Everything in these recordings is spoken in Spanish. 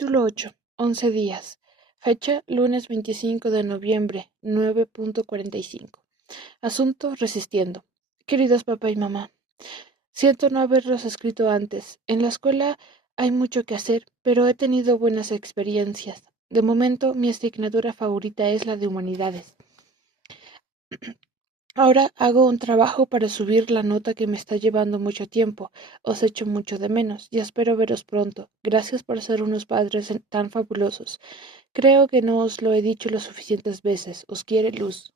Capítulo 8. 11 días. Fecha: lunes 25 de noviembre, 9:45. Asunto: resistiendo. Queridos papá y mamá, siento no haberlos escrito antes. En la escuela hay mucho que hacer, pero he tenido buenas experiencias. De momento, mi asignatura favorita es la de humanidades. Ahora hago un trabajo para subir la nota que me está llevando mucho tiempo. Os echo mucho de menos y espero veros pronto. Gracias por ser unos padres tan fabulosos. Creo que no os lo he dicho lo suficientes veces. Os quiere Luz.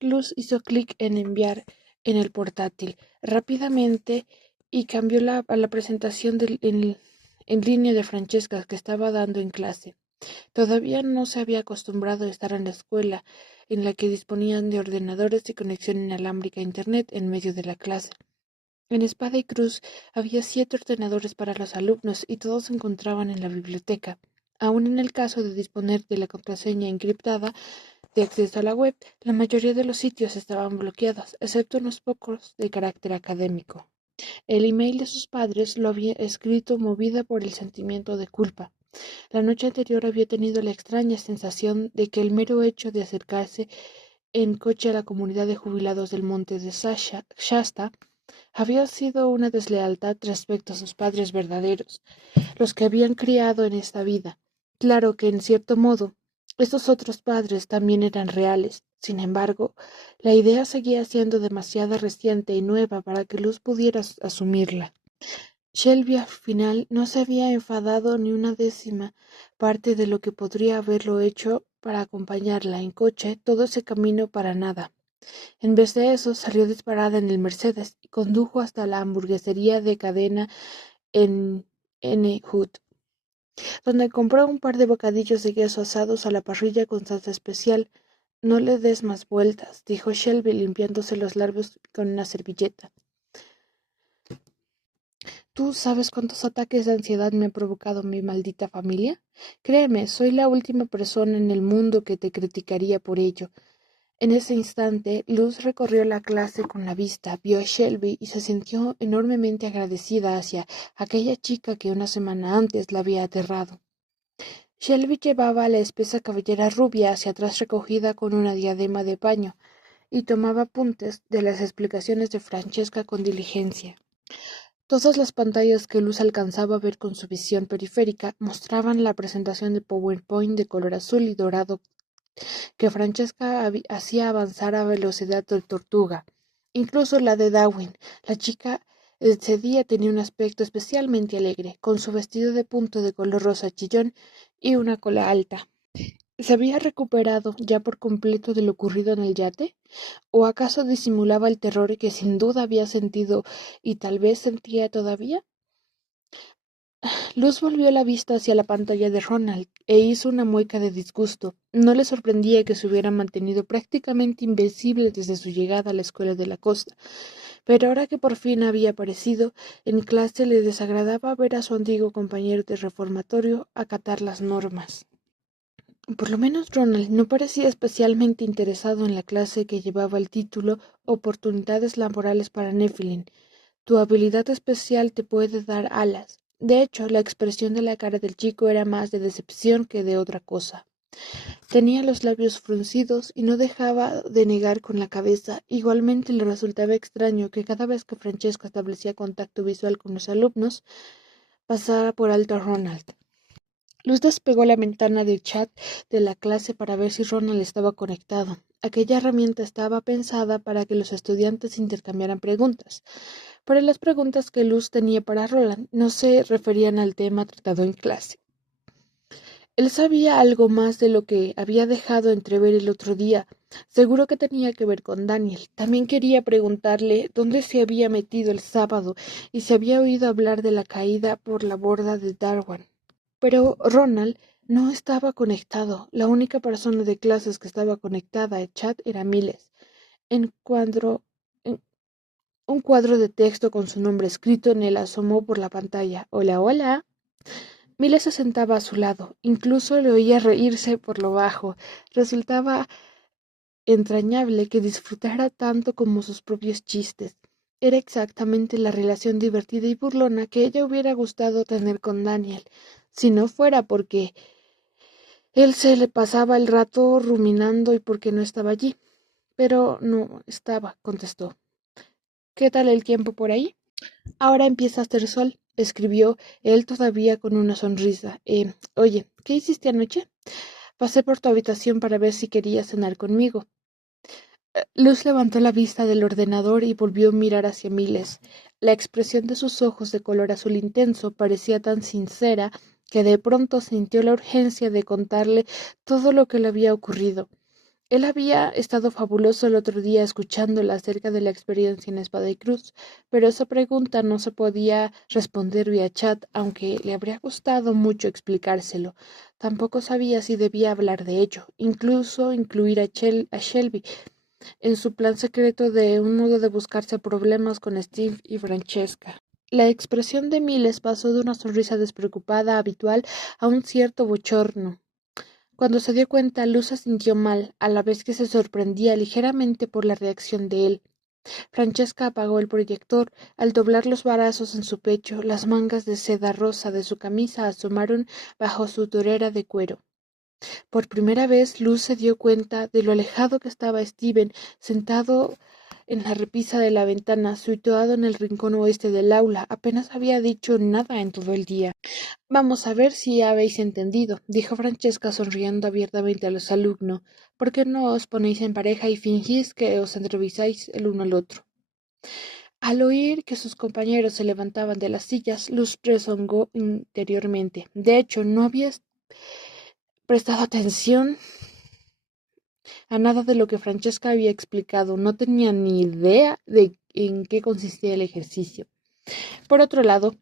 Luz hizo clic en enviar en el portátil rápidamente y cambió a la presentación en línea de Francesca que estaba dando en clase. Todavía no se había acostumbrado a estar en la escuela, en la que disponían de ordenadores y conexión inalámbrica a Internet en medio de la clase. En Espada y Cruz había 7 ordenadores para los alumnos y todos se encontraban en la biblioteca. Aun en el caso de disponer de la contraseña encriptada de acceso a la web, la mayoría de los sitios estaban bloqueados, excepto unos pocos de carácter académico. El email de sus padres lo había escrito movida por el sentimiento de culpa. La noche anterior había tenido la extraña sensación de que el mero hecho de acercarse en coche a la comunidad de jubilados del monte de Shasta había sido una deslealtad respecto a sus padres verdaderos, los que habían criado en esta vida. Claro que, en cierto modo, estos otros padres también eran reales. Sin embargo, la idea seguía siendo demasiado reciente y nueva para que Luz pudiera asumirla. Shelby al final no se había enfadado ni una décima parte de lo que podría haberlo hecho para acompañarla en coche todo ese camino para nada. En vez de eso, salió disparada en el Mercedes y condujo hasta la hamburguesería de cadena en N. Hood, donde compró un par de bocadillos de queso asados a la parrilla con salsa especial. No le des más vueltas, dijo Shelby limpiándose los labios con una servilleta. ¿Tú sabes cuántos ataques de ansiedad me ha provocado mi maldita familia? Créeme, soy la última persona en el mundo que te criticaría por ello. En ese instante, Luz recorrió la clase con la vista, vio a Shelby y se sintió enormemente agradecida hacia aquella chica que una semana antes la había aterrado. Shelby llevaba la espesa cabellera rubia hacia atrás recogida con una diadema de paño y tomaba apuntes de las explicaciones de Francesca con diligencia. Todas las pantallas que Luz alcanzaba a ver con su visión periférica mostraban la presentación de PowerPoint de color azul y dorado que Francesca hacía avanzar a velocidad de tortuga. Incluso la de Darwin. La chica ese día tenía un aspecto especialmente alegre, con su vestido de punto de color rosa chillón y una cola alta. ¿Se había recuperado ya por completo de lo ocurrido en el yate? ¿O acaso disimulaba el terror que sin duda había sentido y tal vez sentía todavía? Luz volvió la vista hacia la pantalla de Ronald e hizo una mueca de disgusto. No le sorprendía que se hubiera mantenido prácticamente invencible desde su llegada a la escuela de la costa, pero ahora que por fin había aparecido en clase le desagradaba ver a su antiguo compañero de reformatorio acatar las normas. Por lo menos Ronald no parecía especialmente interesado en la clase que llevaba el título Oportunidades laborales para Nephilim. Tu habilidad especial te puede dar alas. De hecho, la expresión de la cara del chico era más de decepción que de otra cosa. Tenía los labios fruncidos y no dejaba de negar con la cabeza. Igualmente le resultaba extraño que cada vez que Francesca establecía contacto visual con los alumnos, pasara por alto a Ronald. Luz despegó la ventana del chat de la clase para ver si Ronald estaba conectado. Aquella herramienta estaba pensada para que los estudiantes intercambiaran preguntas, pero las preguntas que Luz tenía para Roland no se referían al tema tratado en clase. Él sabía algo más de lo que había dejado entrever el otro día. Seguro que tenía que ver con Daniel. También quería preguntarle dónde se había metido el sábado y si había oído hablar de la caída por la borda de Darwin. Pero Ronald no estaba conectado. La única persona de clases que estaba conectada al chat era Miles. En un cuadro de texto con su nombre escrito en él asomó por la pantalla. Hola, hola. Miles se sentaba a su lado. Incluso le oía reírse por lo bajo. Resultaba entrañable que disfrutara tanto como sus propios chistes. Era exactamente la relación divertida y burlona que ella hubiera gustado tener con Daniel. si no fuera porque él se le pasaba el rato ruminando y porque no estaba allí. Pero no estaba, contestó. ¿Qué tal el tiempo por ahí? Ahora empieza a hacer sol, escribió él todavía con una sonrisa. Oye, ¿qué hiciste anoche? Pasé por tu habitación para ver si querías cenar conmigo. Luz levantó la vista del ordenador y volvió a mirar hacia Miles. La expresión de sus ojos de color azul intenso parecía tan sincera que de pronto sintió la urgencia de contarle todo lo que le había ocurrido. Él había estado fabuloso el otro día escuchándola acerca de la experiencia en Espada y Cruz, pero esa pregunta no se podía responder vía chat, aunque le habría costado mucho explicárselo. Tampoco sabía si debía hablar de ello, incluso incluir a Shelby en su plan secreto de un modo de buscarse problemas con Steve y Francesca. La expresión de Miles pasó de una sonrisa despreocupada habitual a un cierto bochorno. Cuando se dio cuenta, Luz se sintió mal, a la vez que se sorprendía ligeramente por la reacción de él. Francesca apagó el proyector. Al doblar los brazos en su pecho, las mangas de seda rosa de su camisa asomaron bajo su torera de cuero. Por primera vez, Luz se dio cuenta de lo alejado que estaba Steven, sentado en la repisa de la ventana, situado en el rincón oeste del aula. Apenas había dicho nada en todo el día. Vamos a ver si habéis entendido, dijo Francesca sonriendo abiertamente a los alumnos. ¿Por qué no os ponéis en pareja y fingís que os entrevistáis el uno al otro? Al oír que sus compañeros se levantaban de las sillas, Luz rezongó interiormente. De hecho, no había prestado atención a nada de lo que Francesca había explicado. No tenía ni idea de en qué consistía el ejercicio. Por otro lado,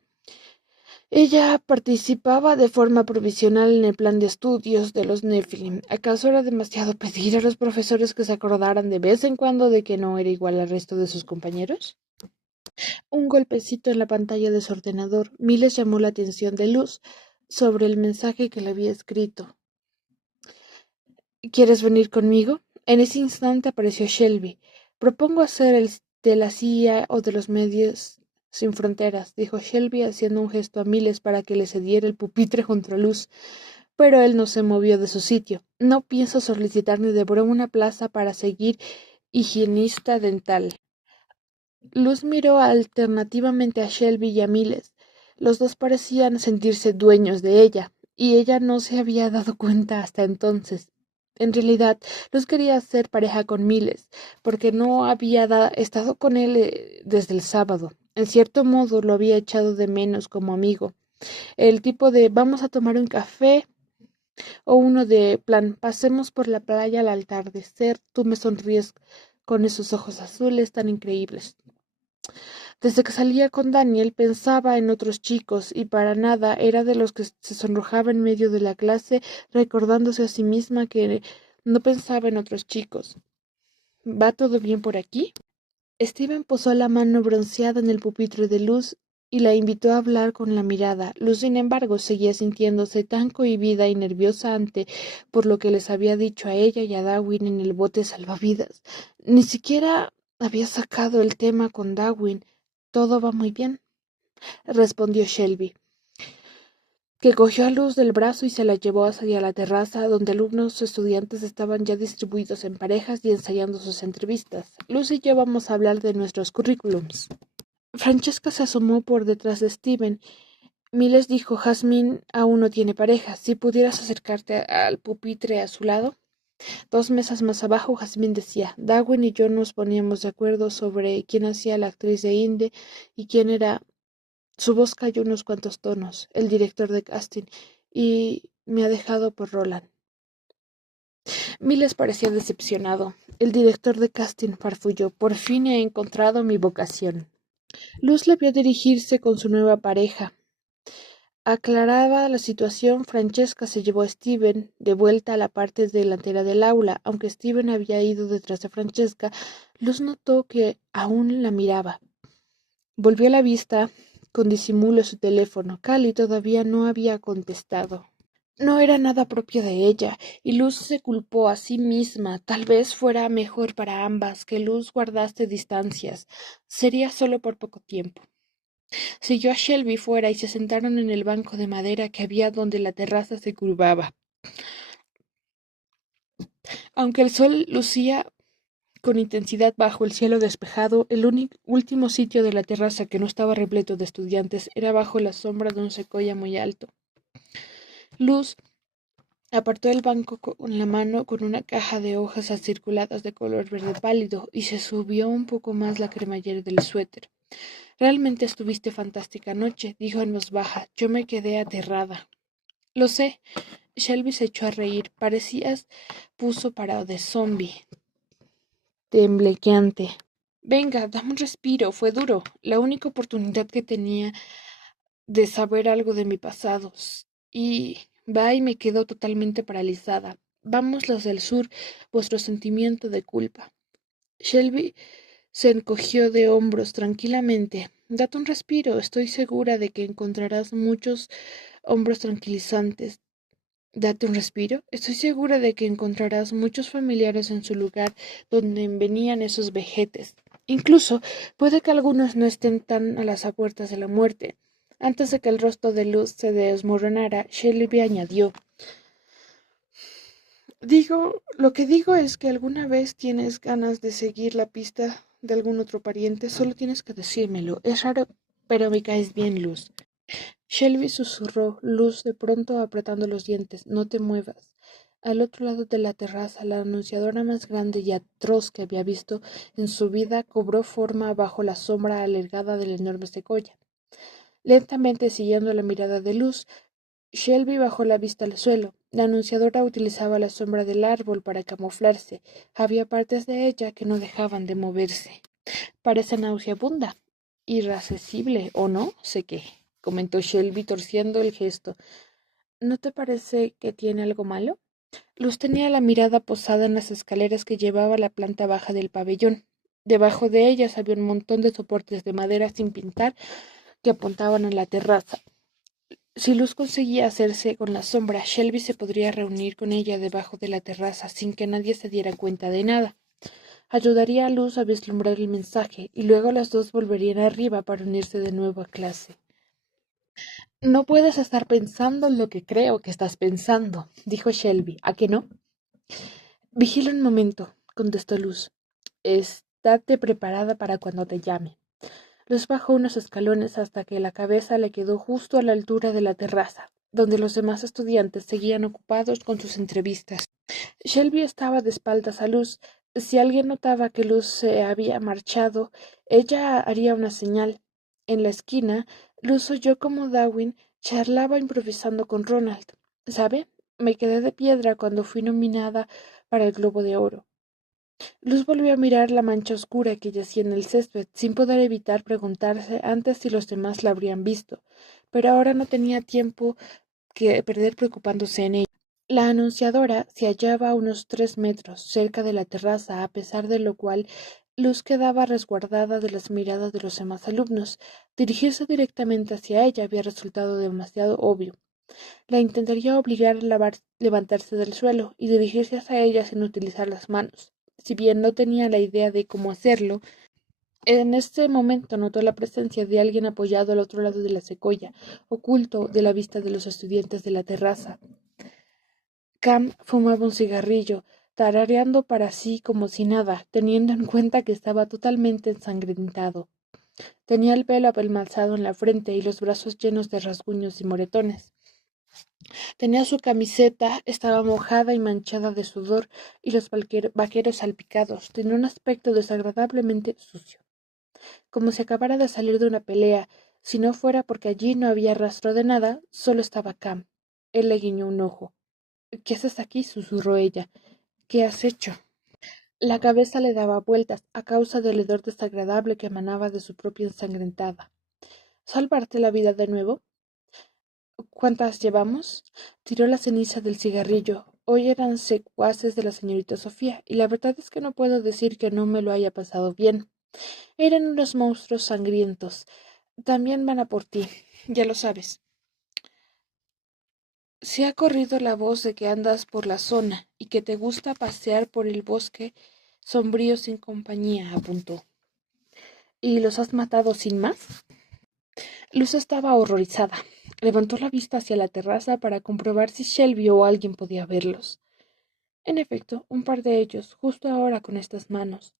ella participaba de forma provisional en el plan de estudios de los Nephilim. ¿Acaso era demasiado pedir a los profesores que se acordaran de vez en cuando de que no era igual al resto de sus compañeros? Un golpecito en la pantalla de su ordenador. Miles llamó la atención de Luz sobre el mensaje que le había escrito. ¿Quieres venir conmigo? En ese instante apareció Shelby. Propongo hacer el de la CIA o de los medios sin fronteras, dijo Shelby haciendo un gesto a Miles para que le cediera el pupitre junto a Luz. Pero él no se movió de su sitio. No pienso solicitar ni de broma una plaza para seguir higienista dental. Luz miró alternativamente a Shelby y a Miles. Los dos parecían sentirse dueños de ella, y ella no se había dado cuenta hasta entonces. En realidad, Luz quería hacer pareja con Miles, porque no había estado con él desde el sábado. En cierto modo lo había echado de menos como amigo. El tipo de vamos a tomar un café o uno de plan pasemos por la playa al atardecer, tú me sonríes con esos ojos azules tan increíbles. Desde que salía con Daniel pensaba en otros chicos y para nada era de los que se sonrojaba en medio de la clase recordándose a sí misma que no pensaba en otros chicos. ¿Va todo bien por aquí? Steven posó la mano bronceada en el pupitre de Luz y la invitó a hablar con la mirada. Luz, sin embargo, seguía sintiéndose tan cohibida y nerviosa por lo que les había dicho a ella y a Darwin en el bote salvavidas. Ni siquiera había sacado el tema con Darwin. Todo va muy bien, respondió Shelby, que cogió a Luz del brazo y se la llevó hacia la terraza, donde algunos estudiantes estaban ya distribuidos en parejas y ensayando sus entrevistas. Luz y yo vamos a hablar de nuestros currículums. Francesca se asomó por detrás de Steven. Miles dijo, Jasmine aún no tiene pareja. Si pudieras acercarte al pupitre a su lado. 2 mesas más abajo, Jasmine decía, Darwin y yo nos poníamos de acuerdo sobre quién hacía la actriz de Inde y quién era. Su voz cayó unos cuantos tonos, el director de casting, y me ha dejado por Roland. Miles parecía decepcionado. El director de casting farfulló, por fin he encontrado mi vocación. Luz le vio dirigirse con su nueva pareja. Aclarada la situación, Francesca se llevó a Steven de vuelta a la parte delantera del aula. Aunque Steven había ido detrás de Francesca, Luz notó que aún la miraba. Volvió la vista con disimulo a su teléfono. Cali todavía no había contestado. No era nada propio de ella, y Luz se culpó a sí misma. Tal vez fuera mejor para ambas que Luz guardase distancias. Sería solo por poco tiempo. Siguió a Shelby fuera y se sentaron en el banco de madera que había donde la terraza se curvaba. Aunque el sol lucía con intensidad bajo el cielo despejado, el último sitio de la terraza que no estaba repleto de estudiantes era bajo la sombra de un secoya muy alto. Luz apartó el banco con la mano con una caja de hojas acirculadas de color verde pálido y se subió un poco más la cremallera del suéter. Realmente estuviste fantástica anoche, dijo en voz baja. Yo me quedé aterrada. Lo sé. Shelby se echó a reír. Parecías puso para de zombie, temblequeante. Venga, dame un respiro. Fue duro. La única oportunidad que tenía de saber algo de mi pasado. Y va y me quedó totalmente paralizada. Vamos los del sur, vuestro sentimiento de culpa. Shelby se encogió de hombros tranquilamente. Date un respiro. Estoy segura de que encontrarás muchos hombros tranquilizantes. Date un respiro. Estoy segura de que encontrarás muchos familiares en su lugar donde venían esos vejetes. Incluso puede que algunos no estén tan a las puertas de la muerte. Antes de que el rostro de Luz se desmoronara, Shelby añadió: lo que digo es que alguna vez tienes ganas de seguir la pista de algún otro pariente, solo tienes que decírmelo. Es raro, pero me caes bien, Luz. Shelby susurró, Luz de pronto apretando los dientes. No te muevas. Al otro lado de la terraza, la anunciadora más grande y atroz que había visto en su vida cobró forma bajo la sombra alargada del enorme secoya. Lentamente, siguiendo la mirada de Luz, Shelby bajó la vista al suelo. La anunciadora utilizaba la sombra del árbol para camuflarse. Había partes de ella que no dejaban de moverse. Parece nauseabunda. Irascible, ¿o no? Sé qué, comentó Shelby torciendo el gesto. ¿No te parece que tiene algo malo? Luz tenía la mirada posada en las escaleras que llevaba a la planta baja del pabellón. Debajo de ellas había un montón de soportes de madera sin pintar que apuntaban a la terraza. Si Luz conseguía hacerse con la sombra, Shelby se podría reunir con ella debajo de la terraza sin que nadie se diera cuenta de nada. Ayudaría a Luz a vislumbrar el mensaje, y luego las dos volverían arriba para unirse de nuevo a clase. No puedes estar pensando en lo que creo que estás pensando, dijo Shelby. ¿A qué no? Vigila un momento, contestó Luz. Estate preparada para cuando te llame. Luz bajó unos escalones hasta que la cabeza le quedó justo a la altura de la terraza, donde los demás estudiantes seguían ocupados con sus entrevistas. Shelby estaba de espaldas a Luz. Si alguien notaba que Luz se había marchado, ella haría una señal. En la esquina, Luz oyó como Darwin charlaba improvisando con Ronald. ¿Sabe? Me quedé de piedra cuando fui nominada para el Globo de Oro. Luz volvió a mirar la mancha oscura que yacía en el césped, sin poder evitar preguntarse antes si los demás la habrían visto, pero ahora no tenía tiempo que perder preocupándose en ella. La anunciadora se hallaba a unos 3 metros cerca de la terraza, a pesar de lo cual Luz quedaba resguardada de las miradas de los demás alumnos. Dirigirse directamente hacia ella había resultado demasiado obvio. La intentaría obligar a levantarse del suelo y dirigirse hacia ella sin utilizar las manos. Si bien no tenía la idea de cómo hacerlo, en este momento notó la presencia de alguien apoyado al otro lado de la secoya, oculto de la vista de los estudiantes de la terraza. Cam fumaba un cigarrillo, tarareando para sí como si nada, teniendo en cuenta que estaba totalmente ensangrentado. Tenía el pelo apelmazado en la frente y los brazos llenos de rasguños y moretones. Tenía su camiseta, estaba mojada y manchada de sudor, y los vaqueros salpicados. Tenía un aspecto desagradablemente sucio, como si acabara de salir de una pelea. Si no fuera porque allí no había rastro de nada, solo estaba Cam. Él le guiñó un ojo. ¿Qué haces aquí? Susurró ella. ¿Qué has hecho? La cabeza le daba vueltas a causa del hedor desagradable que emanaba de su propia ensangrentada. ¿Salvarte la vida de nuevo? ¿Cuántas llevamos? Tiró la ceniza del cigarrillo. Hoy eran secuaces de la señorita Sofía, y la verdad es que no puedo decir que no me lo haya pasado bien. Eran unos monstruos sangrientos. También van a por ti, ya lo sabes. Se ha corrido la voz de que andas por la zona y que te gusta pasear por el bosque sombrío sin compañía, apuntó. ¿Y los has matado sin más? Luz estaba horrorizada. Levantó la vista hacia la terraza para comprobar si Shelby o alguien podía verlos. En efecto, un par de ellos, justo ahora con estas manos.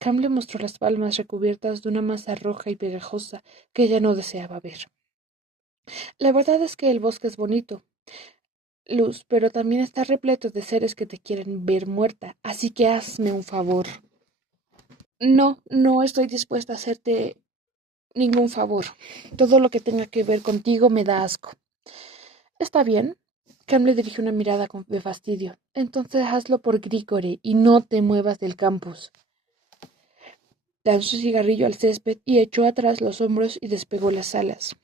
Cam le mostró las palmas recubiertas de una masa roja y pegajosa que ella no deseaba ver. La verdad es que el bosque es bonito, Luz, pero también está repleto de seres que te quieren ver muerta, así que hazme un favor. No, no estoy dispuesta a hacerte ningún favor. Todo lo que tenga que ver contigo me da asco. Está bien. Cam le dirigió una mirada de fastidio. Entonces hazlo por Grigore y no te muevas del campus. Lanzó su cigarrillo al césped y echó atrás los hombros y despegó las alas.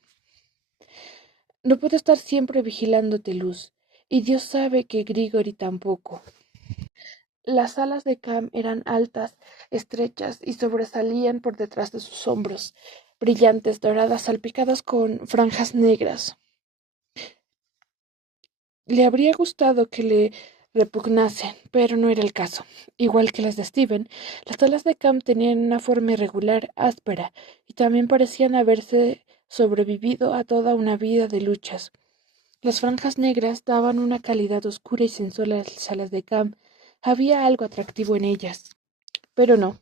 No puedo estar siempre vigilándote, Luz, y Dios sabe que Grigori tampoco. Las alas de Cam eran altas, estrechas y sobresalían por detrás de sus hombros, brillantes, doradas, salpicadas con franjas negras. Le habría gustado que le repugnasen, pero no era el caso. Igual que las de Steven, las alas de Cam tenían una forma irregular, áspera, y también parecían haberse sobrevivido a toda una vida de luchas. Las franjas negras daban una calidad oscura y sensual a las alas de Cam. Había algo atractivo en ellas. Pero no.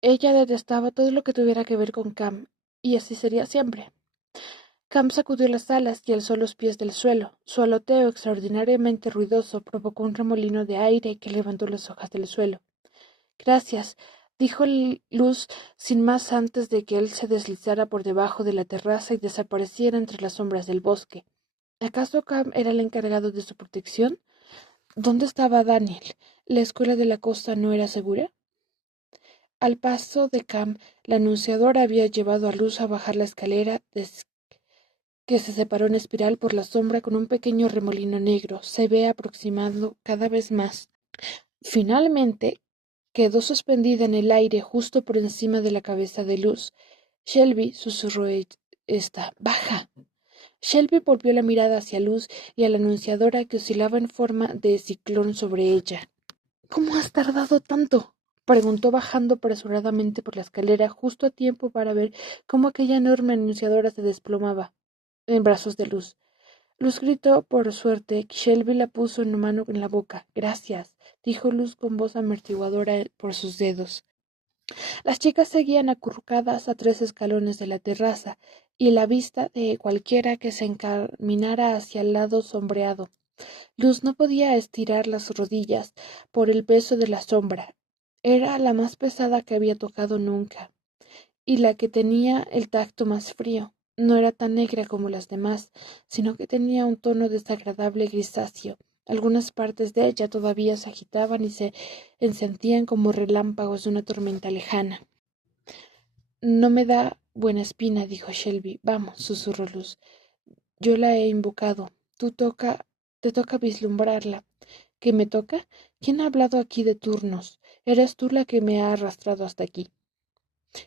Ella detestaba todo lo que tuviera que ver con Cam, y así sería siempre. Cam sacudió las alas y alzó los pies del suelo. Su aloteo, extraordinariamente ruidoso, provocó un remolino de aire que levantó las hojas del suelo. Gracias, dijo Luz sin más antes de que él se deslizara por debajo de la terraza y desapareciera entre las sombras del bosque. ¿Acaso Cam era el encargado de su protección? ¿Dónde estaba Daniel? ¿La escuela de la costa no era segura? Al paso de Cam, la anunciadora había llevado a Luz a bajar la escalera que se separó en espiral por la sombra con un pequeño remolino negro. Se ve aproximando cada vez más. Finalmente, quedó suspendida en el aire justo por encima de la cabeza de Luz. Shelby, susurró esta. ¡Baja! Shelby volvió la mirada hacia Luz y a la anunciadora que oscilaba en forma de ciclón sobre ella. ¿Cómo has tardado tanto? Preguntó bajando apresuradamente por la escalera justo a tiempo para ver cómo aquella enorme anunciadora se desplomaba en brazos de Luz. Luz gritó, por suerte, Shelby la puso en mano en la boca. Gracias, dijo Luz con voz amortiguadora por sus dedos. Las chicas seguían acurrucadas a 3 escalones de la terraza, y la vista de cualquiera que se encaminara hacia el lado sombreado. Luz no podía estirar las rodillas por el peso de la sombra. Era la más pesada que había tocado nunca, y la que tenía el tacto más frío. No era tan negra como las demás, sino que tenía un tono desagradable grisáceo. Algunas partes de ella todavía se agitaban y se encendían como relámpagos de una tormenta lejana. No me da buena espina, dijo Shelby. Vamos, susurró Luz. Yo la he invocado. Te toca vislumbrarla. ¿Qué me toca? ¿Quién ha hablado aquí de turnos? Eres tú la que me ha arrastrado hasta aquí.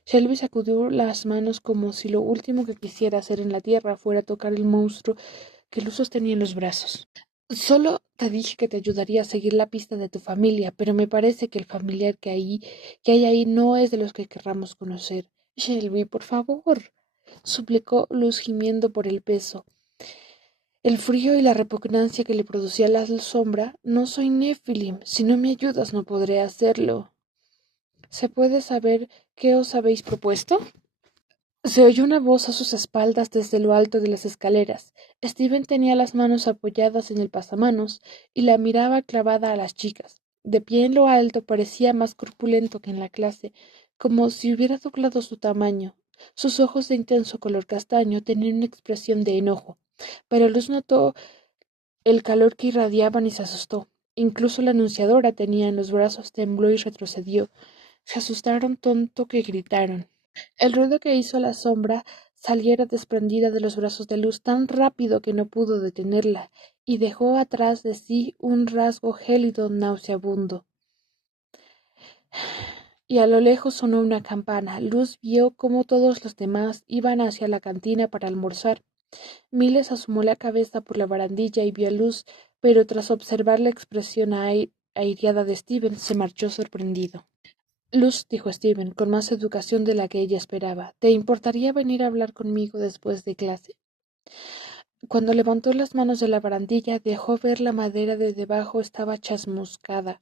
Shelby sacudió las manos como si lo último que quisiera hacer en la tierra fuera tocar el monstruo que Luz sostenía en los brazos. Solo te dije que te ayudaría a seguir la pista de tu familia, pero me parece que el familiar que hay ahí no es de los que querramos conocer. Shelby, por favor, suplicó Luz gimiendo por el peso. El frío y la repugnancia que le producía la sombra. No soy Nephilim. Si no me ayudas no podré hacerlo. ¿Se puede saber qué os habéis propuesto? Se oyó una voz a sus espaldas desde lo alto de las escaleras. Steven tenía las manos apoyadas en el pasamanos y la miraba clavada a las chicas. De pie en lo alto parecía más corpulento que en la clase, como si hubiera doblado su tamaño. Sus ojos de intenso color castaño tenían una expresión de enojo, pero Luz notó el calor que irradiaban y se asustó. Incluso la anunciadora tenía en los brazos, tembló y retrocedió. Se asustaron tanto que gritaron. El ruido que hizo la sombra saliera desprendida de los brazos de Luz tan rápido que no pudo detenerla, y dejó atrás de sí un rasgo gélido nauseabundo. Y a lo lejos sonó una campana. Luz vio cómo todos los demás iban hacia la cantina para almorzar. Miles asomó la cabeza por la barandilla y vio a Luz, pero tras observar la expresión airada de Steven, se marchó sorprendido. Luz, dijo Steven, con más educación de la que ella esperaba, ¿te importaría venir a hablar conmigo después de clase? Cuando levantó las manos de la barandilla, dejó ver la madera de debajo estaba chasmuscada.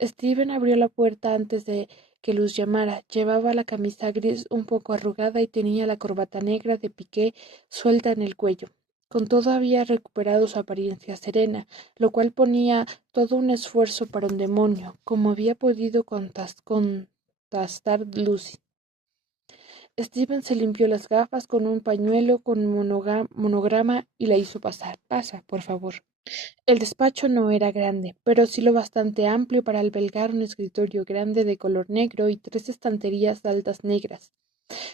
Steven abrió la puerta antes de que Luz llamara. Llevaba la camisa gris un poco arrugada y tenía la corbata negra de piqué suelta en el cuello. Con todo había recuperado su apariencia serena, lo cual ponía todo un esfuerzo para un demonio, como había podido contestar Lucy. Steven se limpió las gafas con un pañuelo con monograma y la hizo pasar. Pasa, por favor. El despacho no era grande, pero sí lo bastante amplio para albergar un escritorio grande de color negro y 3 estanterías altas negras,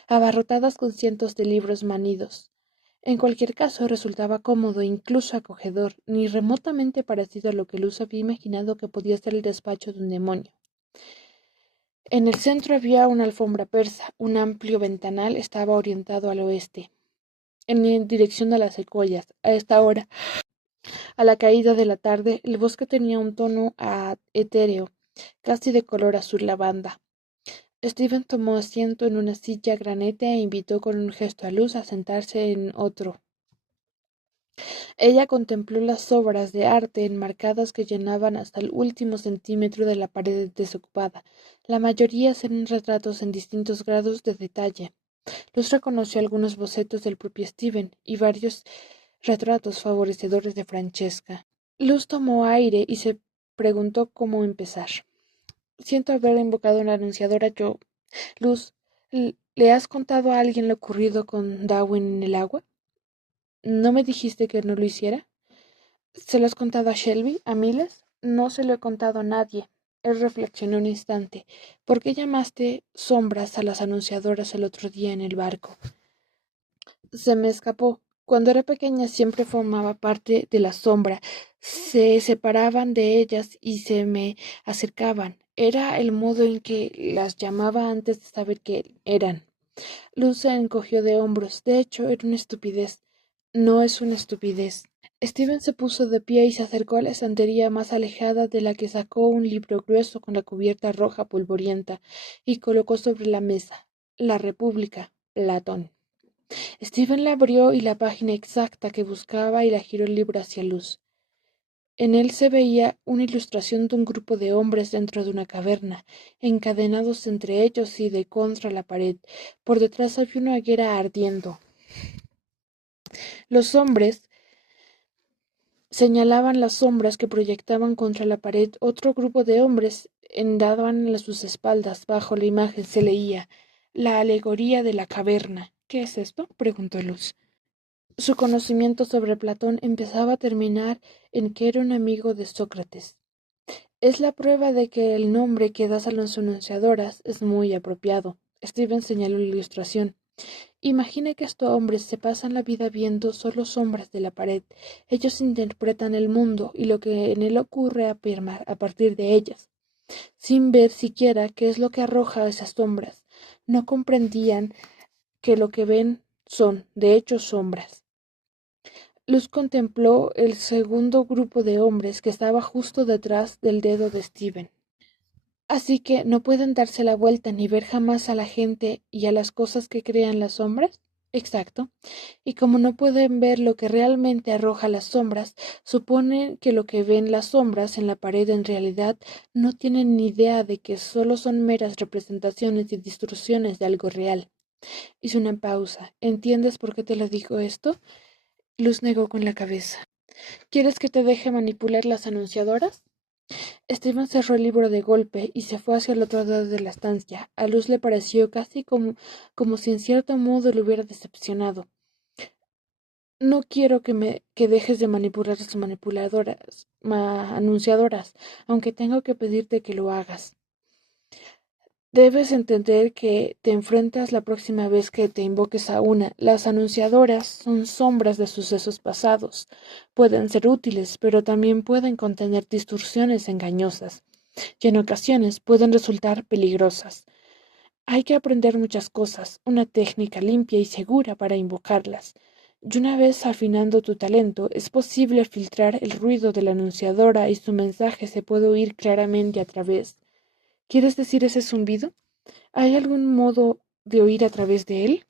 abarrotadas con cientos de libros manidos. En cualquier caso, resultaba cómodo e incluso acogedor, ni remotamente parecido a lo que Luz había imaginado que podía ser el despacho de un demonio. En el centro había una alfombra persa, un amplio ventanal estaba orientado al oeste, en dirección a las secuoyas. A esta hora, a la caída de la tarde, el bosque tenía un tono etéreo, casi de color azul lavanda. Steven tomó asiento en una silla granete e invitó con un gesto a Luz a sentarse en otro. Ella contempló las obras de arte enmarcadas que llenaban hasta el último centímetro de la pared desocupada. La mayoría eran retratos en distintos grados de detalle. Luz reconoció algunos bocetos del propio Steven y varios retratos favorecedores de Francesca. Luz tomó aire y se preguntó cómo empezar. Siento haber invocado a una anunciadora. Luz, ¿le has contado a alguien lo ocurrido con Darwin en el agua? ¿No me dijiste que no lo hiciera? ¿Se lo has contado a Shelby? ¿A Miles? No se lo he contado a nadie. Él reflexionó un instante. ¿Por qué llamaste sombras a las anunciadoras el otro día en el barco? Se me escapó. Cuando era pequeña siempre formaba parte de la sombra. Se separaban de ellas y se me acercaban. Era el modo en que las llamaba antes de saber qué eran. Luz se encogió de hombros. De hecho, era una estupidez. No es una estupidez. Steven se puso de pie y se acercó a la estantería más alejada, de la que sacó un libro grueso con la cubierta roja polvorienta y colocó sobre la mesa. La República. Platón. Steven la abrió y la página exacta que buscaba y la giró el libro hacia Luz. En él se veía una ilustración de un grupo de hombres dentro de una caverna, encadenados entre ellos y de contra la pared. Por detrás había una hoguera ardiendo. Los hombres señalaban las sombras que proyectaban contra la pared. Otro grupo de hombres andaban a sus espaldas. Bajo la imagen se leía «La alegoría de la caverna». ¿Qué es esto?, preguntó Luz. Su conocimiento sobre Platón empezaba a terminar en que era un amigo de Sócrates. Es la prueba de que el nombre que das a las anunciadoras es muy apropiado. Steven señaló la ilustración. Imagine que estos hombres se pasan la vida viendo solo sombras de la pared. Ellos interpretan el mundo y lo que en él ocurre a partir de ellas, sin ver siquiera qué es lo que arroja esas sombras. No comprendían que lo que ven son, de hecho, sombras. Luz contempló el segundo grupo de hombres que estaba justo detrás del dedo de Steven. Así que no pueden darse la vuelta ni ver jamás a la gente y a las cosas que crean las sombras. Exacto. Y como no pueden ver lo que realmente arroja las sombras, suponen que lo que ven las sombras en la pared en realidad no tienen ni idea de que solo son meras representaciones y distorsiones de algo real. Hizo una pausa. ¿Entiendes por qué te lo digo esto? Luz negó con la cabeza. ¿Quieres que te deje manipular las anunciadoras? Steven cerró el libro de golpe y se fue hacia el otro lado de la estancia. A Luz le pareció casi como si en cierto modo le hubiera decepcionado. No quiero que dejes de manipular a las anunciadoras, aunque tengo que pedirte que lo hagas. Debes entender que te enfrentas la próxima vez que te invoques a una. Las anunciadoras son sombras de sucesos pasados. Pueden ser útiles, pero también pueden contener distorsiones engañosas, y en ocasiones pueden resultar peligrosas. Hay que aprender muchas cosas, una técnica limpia y segura para invocarlas. Y una vez afinando tu talento, es posible filtrar el ruido de la anunciadora y su mensaje se puede oír claramente a través. ¿Quieres decir ese zumbido? ¿Hay algún modo de oír a través de él?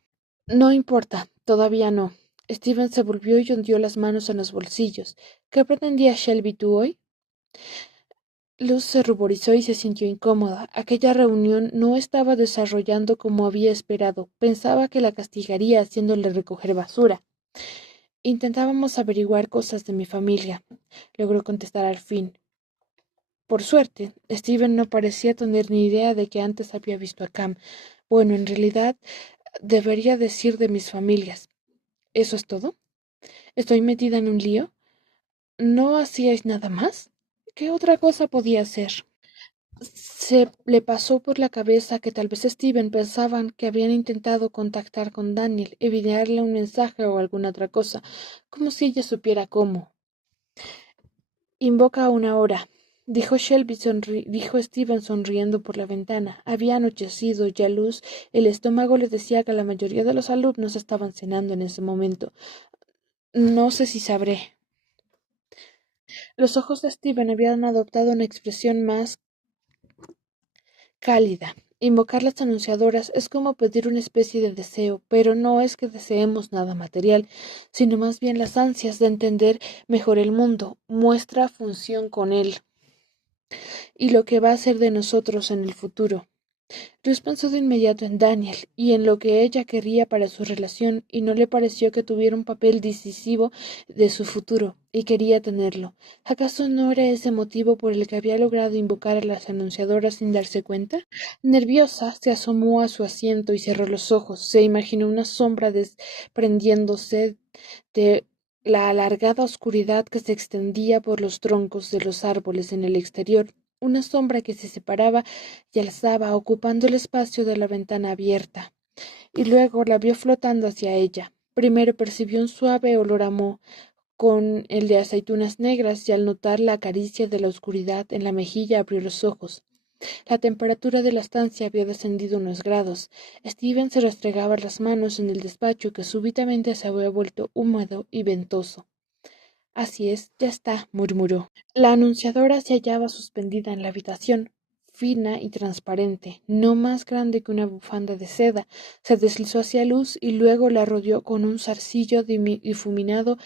No importa, todavía no. Steven se volvió y hundió las manos en los bolsillos. ¿Qué pretendía Shelby tú hoy? Luz se ruborizó y se sintió incómoda. Aquella reunión no estaba desarrollando como había esperado. Pensaba que la castigaría haciéndole recoger basura. Intentábamos averiguar cosas de mi familia, logró contestar al fin. Por suerte, Steven no parecía tener ni idea de que antes había visto a Cam. Bueno, en realidad, debería decir de mis familias. ¿Eso es todo? ¿Estoy metida en un lío? ¿No hacíais nada más? ¿Qué otra cosa podía hacer? Se le pasó por la cabeza que tal vez Steven pensaban que habían intentado contactar con Daniel, enviarle un mensaje o alguna otra cosa, como si ella supiera cómo. Invoca a una hora, dijo Steven sonriendo por la ventana. Había anochecido ya luz. El estómago le decía que la mayoría de los alumnos estaban cenando en ese momento. No sé si sabré. Los ojos de Steven habían adoptado una expresión más cálida. Invocar las anunciadoras es como pedir una especie de deseo, pero no es que deseemos nada material, sino más bien las ansias de entender mejor el mundo, nuestra función con él y lo que va a ser de nosotros en el futuro. Luz pensó de inmediato en Daniel y en lo que ella querría para su relación, y no le pareció que tuviera un papel decisivo de su futuro, y quería tenerlo. ¿Acaso no era ese motivo por el que había logrado invocar a las anunciadoras sin darse cuenta? Nerviosa, se asomó a su asiento y cerró los ojos. Se imaginó una sombra desprendiéndose de la alargada oscuridad que se extendía por los troncos de los árboles en el exterior, una sombra que se separaba y alzaba, ocupando el espacio de la ventana abierta, y luego la vio flotando hacia ella. Primero percibió un suave olor a moho, con el de aceitunas negras, y al notar la caricia de la oscuridad en la mejilla abrió los ojos. La temperatura de la estancia había descendido unos grados. Steven se restregaba las manos en el despacho, que súbitamente se había vuelto húmedo y ventoso. Así es, ya está, murmuró. La anunciadora se hallaba suspendida en la habitación, fina y transparente, no más grande que una bufanda de seda. Se deslizó hacia Luz y luego la rodeó con un zarcillo difuminado,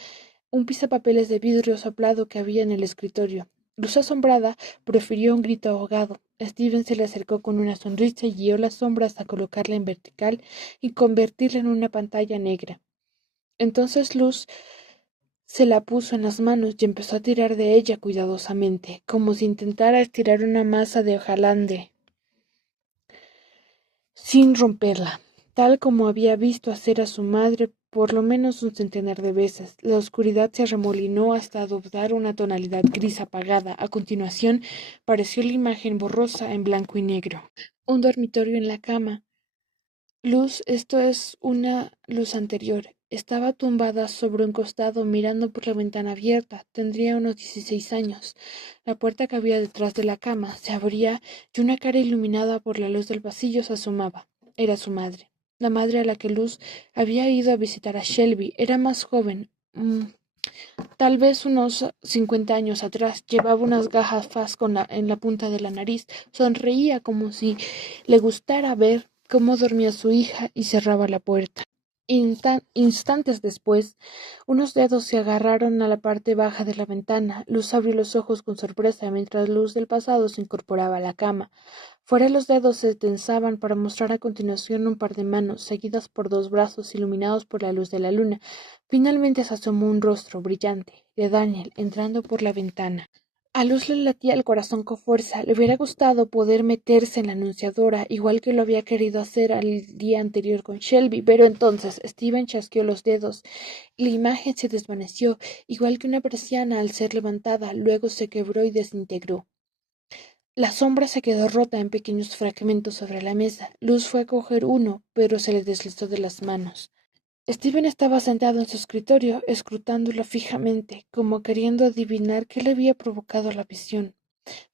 un pisapapeles de vidrio soplado que había en el escritorio. Luz, asombrada, profirió un grito ahogado. Steven se le acercó con una sonrisa y guió la sombra hasta colocarla en vertical y convertirla en una pantalla negra. Entonces Luz se la puso en las manos y empezó a tirar de ella cuidadosamente, como si intentara estirar una masa de hojalande, sin romperla, tal como había visto hacer a su madre por lo menos un centenar de veces. La oscuridad se arremolinó hasta adoptar una tonalidad gris apagada. A continuación, pareció la imagen borrosa en blanco y negro. Un dormitorio en la cama. Luz, esto es una luz anterior. Estaba tumbada sobre un costado mirando por la ventana abierta. Tendría unos 16 años. La puerta que había detrás de la cama se abría y una cara iluminada por la luz del pasillo se asomaba. Era su madre. La madre a la que Luz había ido a visitar a Shelby. Era más joven, tal vez unos 50 años atrás. Llevaba unas gafas en la punta de la nariz. Sonreía como si le gustara ver cómo dormía su hija y cerraba la puerta. Instantes después, unos dedos se agarraron a la parte baja de la ventana. Luz abrió los ojos con sorpresa mientras Luz del pasado se incorporaba a la cama. Fuera, los dedos se tensaban para mostrar a continuación un par de manos, seguidas por dos brazos iluminados por la luz de la luna. Finalmente se asomó un rostro brillante, de Daniel, entrando por la ventana. A Luz le latía el corazón con fuerza. Le hubiera gustado poder meterse en la anunciadora, igual que lo había querido hacer el día anterior con Shelby, pero entonces Steven chasqueó los dedos. La imagen se desvaneció, igual que una persiana al ser levantada, luego se quebró y desintegró. La sombra se quedó rota en pequeños fragmentos sobre la mesa. Luz fue a coger uno, pero se le deslizó de las manos. Steven estaba sentado en su escritorio, escrutándolo fijamente, como queriendo adivinar qué le había provocado la visión.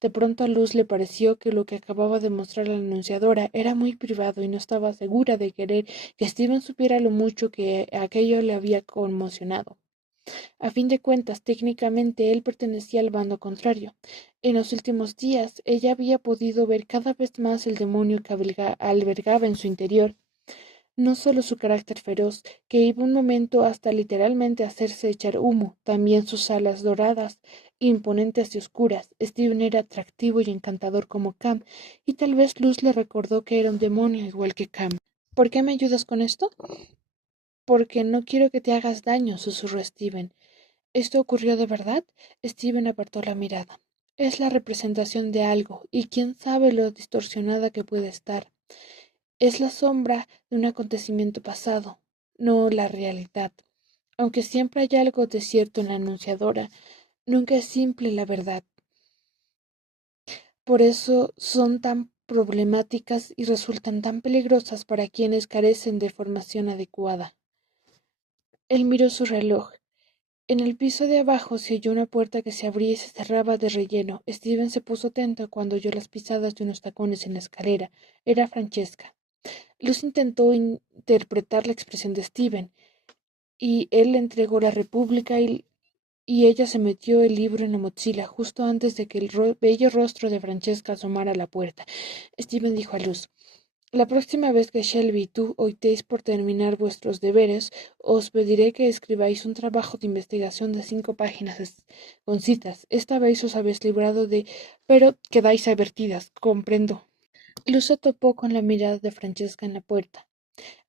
De pronto a Luz le pareció que lo que acababa de mostrar la anunciadora era muy privado y no estaba segura de querer que Steven supiera lo mucho que aquello le había conmocionado. A fin de cuentas, técnicamente él pertenecía al bando contrario. En los últimos días, ella había podido ver cada vez más el demonio que albergaba en su interior. No solo su carácter feroz, que iba un momento hasta literalmente hacerse echar humo, también sus alas doradas, imponentes y oscuras. Steven era atractivo y encantador como Cam, y tal vez Luz le recordó que era un demonio igual que Cam. ¿Por qué me ayudas con esto? Porque no quiero que te hagas daño, susurró Steven. ¿Esto ocurrió de verdad? Steven apartó la mirada. Es la representación de algo, y quién sabe lo distorsionada que puede estar. Es la sombra de un acontecimiento pasado, no la realidad. Aunque siempre hay algo de cierto en la anunciadora, nunca es simple la verdad. Por eso son tan problemáticas y resultan tan peligrosas para quienes carecen de formación adecuada. Él miró su reloj. En el piso de abajo se oyó una puerta que se abría y se cerraba de relleno. Steven se puso atento cuando oyó las pisadas de unos tacones en la escalera. Era Francesca. Luz intentó interpretar la expresión de Steven, y él le entregó la República y ella se metió el libro en la mochila justo antes de que el bello rostro de Francesca asomara a la puerta. Steven dijo a Luz: la próxima vez que Shelby y tú optéis por terminar vuestros deberes, os pediré que escribáis un trabajo de investigación de 5 páginas con citas. Esta vez os habéis librado de... pero quedáis advertidas, comprendo. Luz se topó con la mirada de Francesca en la puerta.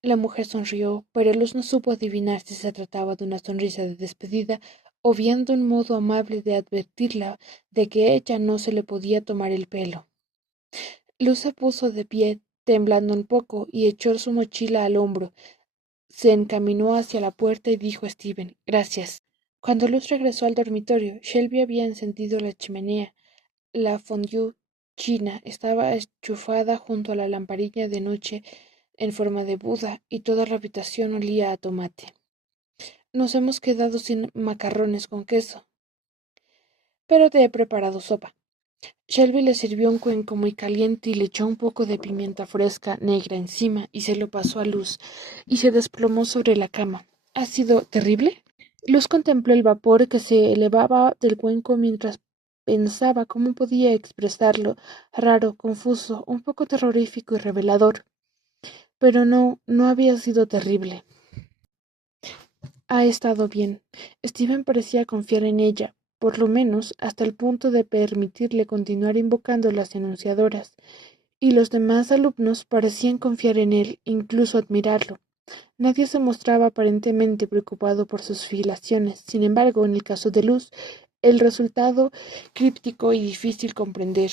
La mujer sonrió, pero Luz no supo adivinar si se trataba de una sonrisa de despedida o bien de un modo amable de advertirla de que ella no se le podía tomar el pelo. Luz se puso de pie, temblando un poco, y echó su mochila al hombro. Se encaminó hacia la puerta y dijo a Steven: gracias. Cuando Luz regresó al dormitorio, Shelby había encendido la chimenea. La fondue china estaba enchufada junto a la lamparilla de noche en forma de Buda, y toda la habitación olía a tomate. Nos hemos quedado sin macarrones con queso, pero te he preparado sopa. Shelby le sirvió un cuenco muy caliente y le echó un poco de pimienta fresca negra encima y se lo pasó a Luz, y se desplomó sobre la cama. ¿Ha sido terrible? Luz contempló el vapor que se elevaba del cuenco mientras pensaba cómo podía expresarlo, raro, confuso, un poco terrorífico y revelador. Pero no había sido terrible. Ha estado bien. Steven parecía confiar en ella, por lo menos hasta el punto de permitirle continuar invocando las enunciadoras, y los demás alumnos parecían confiar en él, incluso admirarlo. Nadie se mostraba aparentemente preocupado por sus filaciones. Sin embargo, en el caso de Luz, el resultado críptico y difícil comprender.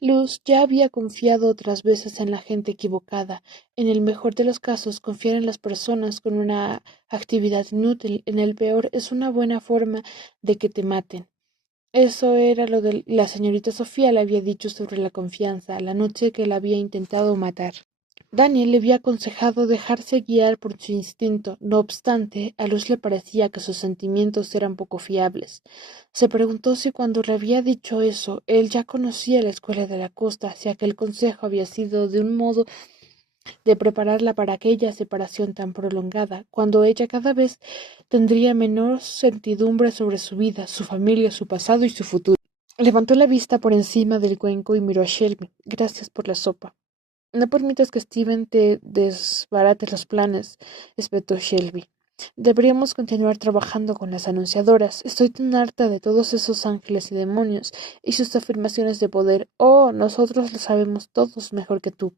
Luz ya había confiado otras veces en la gente equivocada. En el mejor de los casos, confiar en las personas con una actividad inútil. En el peor, es una buena forma de que te maten. Eso era lo que la señorita Sofía le había dicho sobre la confianza, la noche que la había intentado matar. Daniel le había aconsejado dejarse guiar por su instinto. No obstante, a Luz le parecía que sus sentimientos eran poco fiables. Se preguntó si cuando le había dicho eso, él ya conocía la escuela de la costa, si aquel consejo había sido de un modo de prepararla para aquella separación tan prolongada, cuando ella cada vez tendría menor certidumbre sobre su vida, su familia, su pasado y su futuro. Levantó la vista por encima del cuenco y miró a Shelby. Gracias por la sopa. No permitas que Steven te desbarate los planes, espetó Shelby. Deberíamos continuar trabajando con las anunciadoras. Estoy tan harta de todos esos ángeles y demonios y sus afirmaciones de poder. Oh, nosotros lo sabemos todos mejor que tú,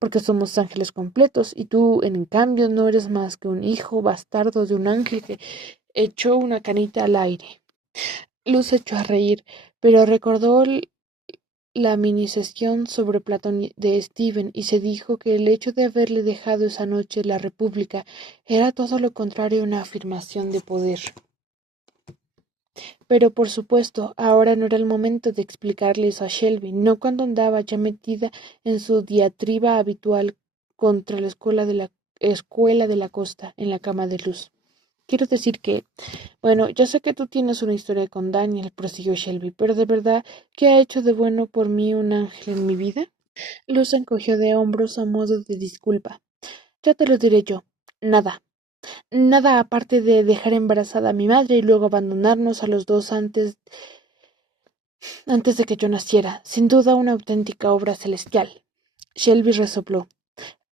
porque somos ángeles completos, y tú, en cambio, no eres más que un hijo bastardo de un ángel que echó una canita al aire. Luz echó a reír, pero recordó la minisesión sobre Platón de Steven y se dijo que el hecho de haberle dejado esa noche la República era todo lo contrario a una afirmación de poder. Pero por supuesto, ahora no era el momento de explicarle eso a Shelby, no cuando andaba ya metida en su diatriba habitual contra la escuela de la costa en la cama de Luz. Quiero decir que, bueno, yo sé que tú tienes una historia con Daniel, prosiguió Shelby, pero de verdad, ¿qué ha hecho de bueno por mí un ángel en mi vida? Luz encogió de hombros a modo de disculpa. Ya te lo diré yo. Nada. Nada aparte de dejar embarazada a mi madre y luego abandonarnos a los dos antes de que yo naciera. Sin duda una auténtica obra celestial. Shelby resopló.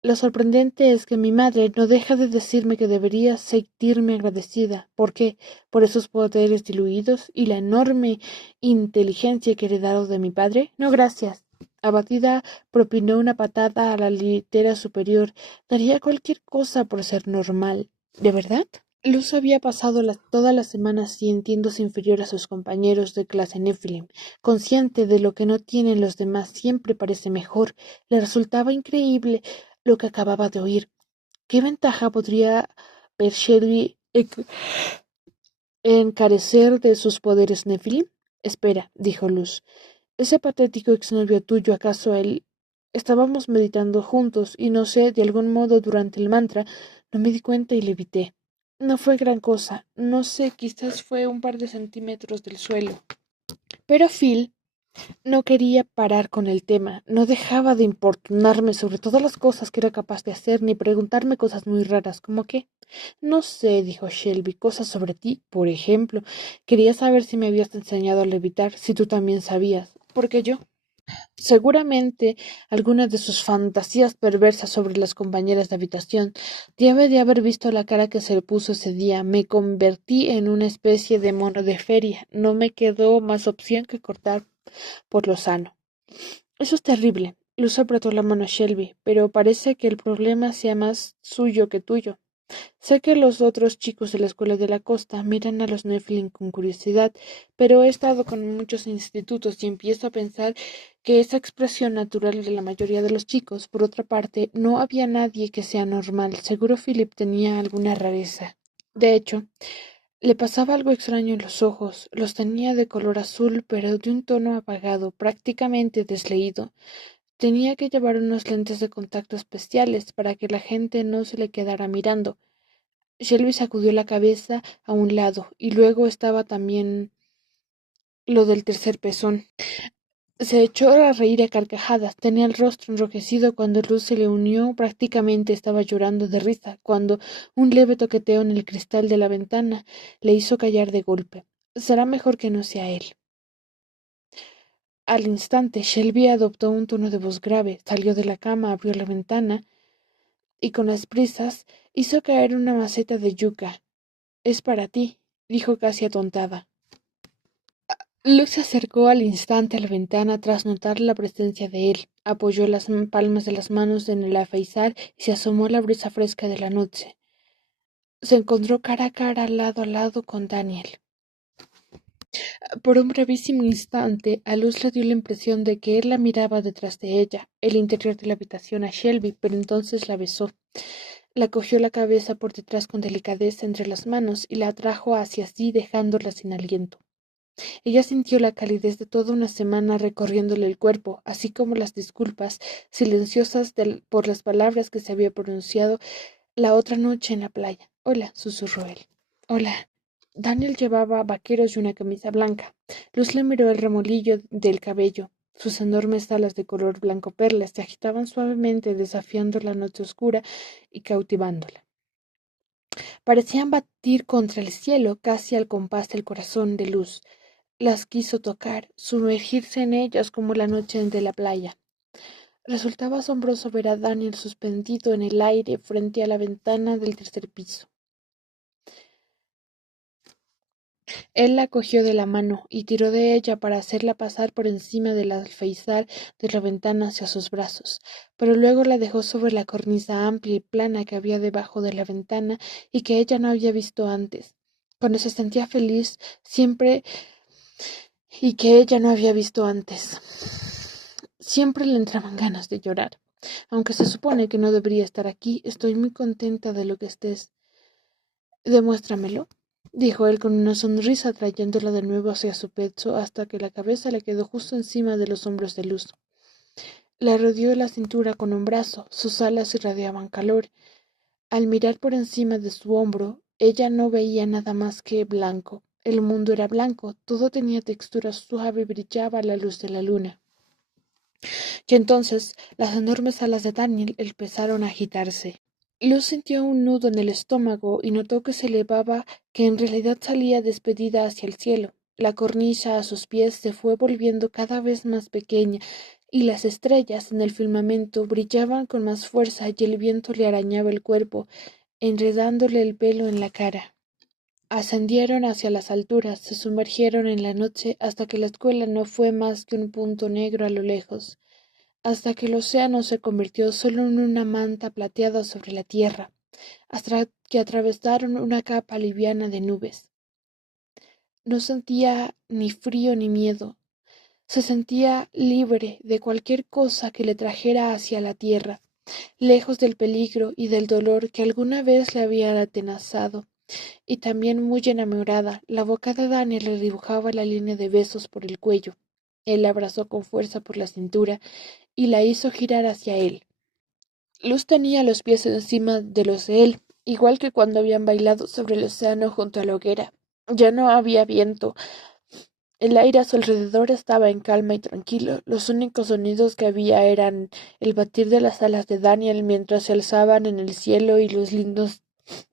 Lo sorprendente es que mi madre no deja de decirme que debería sentirme agradecida. ¿Por qué? Por esos poderes diluidos y la enorme inteligencia que he heredado de mi padre. No, gracias. Abatida, propinó una patada a la litera superior. Daría cualquier cosa por ser normal. ¿De verdad? Luz había pasado toda la semana sintiéndose inferior a sus compañeros de clase Nephilim, consciente de lo que no tienen los demás siempre parece mejor. Le resultaba increíble lo que acababa de oír. ¿Qué ventaja podría ver Shelby en carecer de sus poderes Nephilim? Espera, dijo Luz. Ese patético exnovio tuyo, ¿acaso él? Estábamos meditando juntos y no sé, de algún modo durante el mantra, no me di cuenta y le evité. No fue gran cosa, no sé, quizás fue un par de centímetros del suelo. Pero Phil no quería parar con el tema, no dejaba de importunarme sobre todas las cosas que era capaz de hacer, ni preguntarme cosas muy raras, como que, no sé, dijo Shelby, cosas sobre ti, por ejemplo. Quería saber si me habías enseñado a levitar, si tú también sabías, porque yo. Seguramente alguna de sus fantasías perversas sobre las compañeras de habitación. Debe de haber visto la cara que se le puso ese día. Me convertí en una especie de mono de feria. No me quedó más opción que cortar por lo sano. Eso es terrible. Luz apretó la mano a Shelby, pero parece que el problema sea más suyo que tuyo. Sé que los otros chicos de la escuela de la costa miran a los Nephilim con curiosidad, pero he estado con muchos institutos y empiezo a pensar que esa expresión natural de la mayoría de los chicos. Por otra parte, no había nadie que sea normal. Seguro Philip tenía alguna rareza. De hecho, le pasaba algo extraño en los ojos. Los tenía de color azul, pero de un tono apagado, prácticamente desleído. Tenía que llevar unos lentes de contacto especiales para que la gente no se le quedara mirando. Shelby sacudió la cabeza a un lado, y luego estaba también lo del tercer pezón. Se echó a reír a carcajadas. Tenía el rostro enrojecido cuando Luz se le unió. Prácticamente estaba llorando de risa cuando un leve toqueteo en el cristal de la ventana le hizo callar de golpe. Será mejor que no sea él. Al instante, Shelby adoptó un tono de voz grave, salió de la cama, abrió la ventana y con las prisas hizo caer una maceta de yuca. Es para ti, dijo casi atontada. Luz se acercó al instante a la ventana tras notar la presencia de él. Apoyó las palmas de las manos en el alféizar y se asomó a la brisa fresca de la noche. Se encontró cara a cara, lado a lado, con Daniel. Por un brevísimo instante, a Luz le dio la impresión de que él la miraba detrás de ella, el interior de la habitación a Shelby, pero entonces la besó. La cogió la cabeza por detrás con delicadeza entre las manos y la atrajo hacia sí, dejándola sin aliento. Ella sintió la calidez de toda una semana recorriéndole el cuerpo, así como las disculpas silenciosas por las palabras que se había pronunciado la otra noche en la playa. Hola, susurró él. Hola. Daniel llevaba vaqueros y una camisa blanca. Luz le miró el remolillo del cabello. Sus enormes alas de color blanco perla se agitaban suavemente, desafiando la noche oscura y cautivándola. Parecían batir contra el cielo, casi al compás del corazón de Luz. Las quiso tocar, sumergirse en ellas como la noche de la playa. Resultaba asombroso ver a Daniel suspendido en el aire frente a la ventana del tercer piso. Él la cogió de la mano y tiró de ella para hacerla pasar por encima del alféizar de la ventana hacia sus brazos, pero luego la dejó sobre la cornisa amplia y plana que había debajo de la ventana y que ella no había visto antes. Cuando se sentía feliz, siempre y que ella no había visto antes. Siempre le entraban ganas de llorar. Aunque se supone que no debería estar aquí, estoy muy contenta de lo que estés. Demuéstramelo, dijo él con una sonrisa, trayéndola de nuevo hacia su pecho hasta que la cabeza le quedó justo encima de los hombros de Luz. Le rodeó la cintura con un brazo, sus alas irradiaban calor. Al mirar por encima de su hombro, ella no veía nada más que blanco. El mundo era blanco, todo tenía textura suave y brillaba a la luz de la luna. Y entonces las enormes alas de Daniel empezaron a agitarse. Luz sintió un nudo en el estómago y notó que se elevaba, que en realidad salía despedida hacia el cielo. La cornisa a sus pies se fue volviendo cada vez más pequeña, y las estrellas en el firmamento brillaban con más fuerza y el viento le arañaba el cuerpo, enredándole el pelo en la cara. Ascendieron hacia las alturas, se sumergieron en la noche hasta que la escuela no fue más que un punto negro a lo lejos, hasta que el océano se convirtió solo en una manta plateada sobre la tierra, hasta que atravesaron una capa liviana de nubes. No sentía ni frío ni miedo, se sentía libre de cualquier cosa que le trajera hacia la tierra, lejos del peligro y del dolor que alguna vez le habían atenazado, y también muy enamorada. La boca de Daniel le dibujaba la línea de besos por el cuello. Él la abrazó con fuerza por la cintura y la hizo girar hacia él. Luz tenía los pies encima de los de él, igual que cuando habían bailado sobre el océano junto a la hoguera. Ya no había viento. El aire a su alrededor estaba en calma y tranquilo. Los únicos sonidos que había eran el batir de las alas de Daniel mientras se alzaban en el cielo y los lindos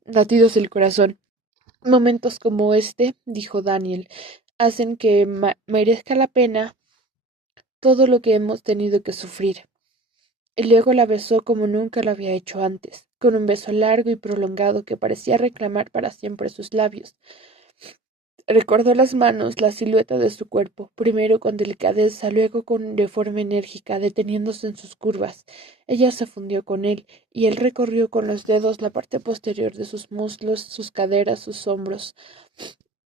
latidos del corazón. Momentos como este, dijo Daniel, hacen que merezca la pena todo lo que hemos tenido que sufrir. Y luego la besó como nunca lo había hecho antes, con un beso largo y prolongado que parecía reclamar para siempre sus labios. Recordó las manos, la silueta de su cuerpo, primero con delicadeza, luego de forma enérgica, deteniéndose en sus curvas. Ella se fundió con él, y él recorrió con los dedos la parte posterior de sus muslos, sus caderas, sus hombros.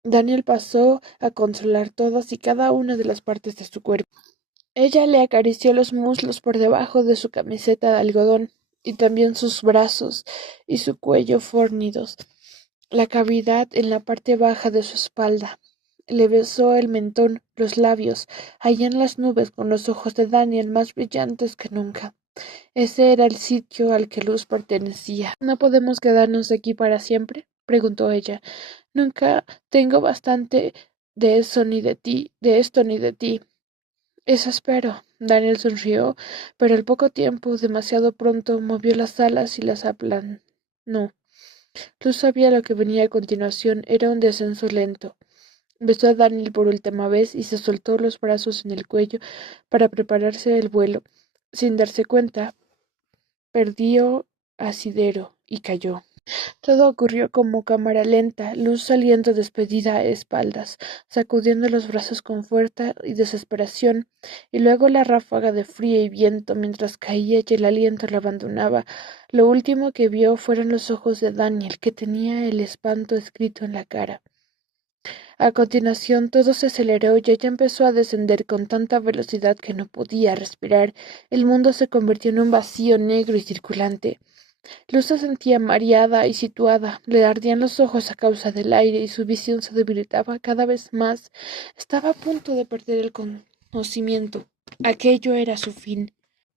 Daniel pasó a controlar todas y cada una de las partes de su cuerpo. Ella le acarició los muslos por debajo de su camiseta de algodón, y también sus brazos y su cuello fornidos, la cavidad en la parte baja de su espalda. Le besó el mentón, los labios, allá en las nubes con los ojos de Daniel más brillantes que nunca. Ese era el sitio al que Luz pertenecía. ¿No podemos quedarnos aquí para siempre? Preguntó ella. Nunca tengo bastante de eso ni de ti, de esto ni de ti. Eso espero. Daniel sonrió, pero al poco tiempo, demasiado pronto, movió las alas y las aplanó. Luz sabía lo que venía a continuación. Era un descenso lento. Besó a Daniel por última vez y se soltó los brazos en el cuello para prepararse el vuelo. Sin darse cuenta, perdió asidero y cayó. Todo ocurrió como cámara lenta, Luz saliendo despedida a espaldas, sacudiendo los brazos con fuerza y desesperación, y luego la ráfaga de frío y viento mientras caía y el aliento la abandonaba. Lo último que vio fueron los ojos de Daniel, que tenía el espanto escrito en la cara. A continuación todo se aceleró y ella empezó a descender con tanta velocidad que no podía respirar. El mundo se convirtió en un vacío negro y circulante. Luz se sentía mareada y situada, le ardían los ojos a causa del aire y su visión se debilitaba cada vez más. Estaba a punto de perder el conocimiento. Aquello era su fin.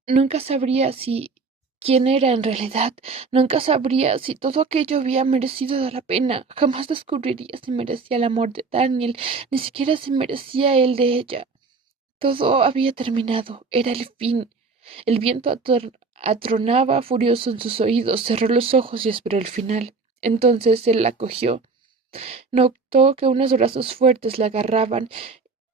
Nunca sabría si quién era en realidad. Nunca sabría si todo aquello había merecido de la pena. Jamás descubriría si merecía el amor de Daniel, ni siquiera si merecía el de ella. Todo había terminado. Era el fin. El viento atronaba furioso en sus oídos, cerró los ojos y esperó el final. Entonces él la cogió. Notó que unos brazos fuertes la agarraban